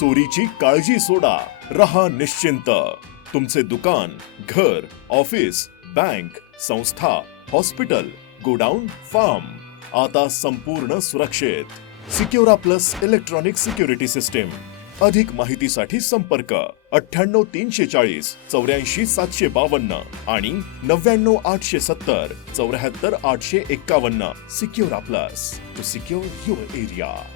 चोरीची काळजी सोडा, रहा निश्चिंत. तुमचे दुकान, घर, ऑफिस, बँक, संस्था, हॉस्पिटल, गोडाऊन, फार्म आता संपूर्ण सुरक्षित. सिक्युरा प्लस इलेक्ट्रॉनिक सिक्युरिटी सिस्टीम. अधिक माहितीसाठी संपर्क 98 340 84 752 आणि 99 870 74 851. सिक्युरा plus, to secure your area.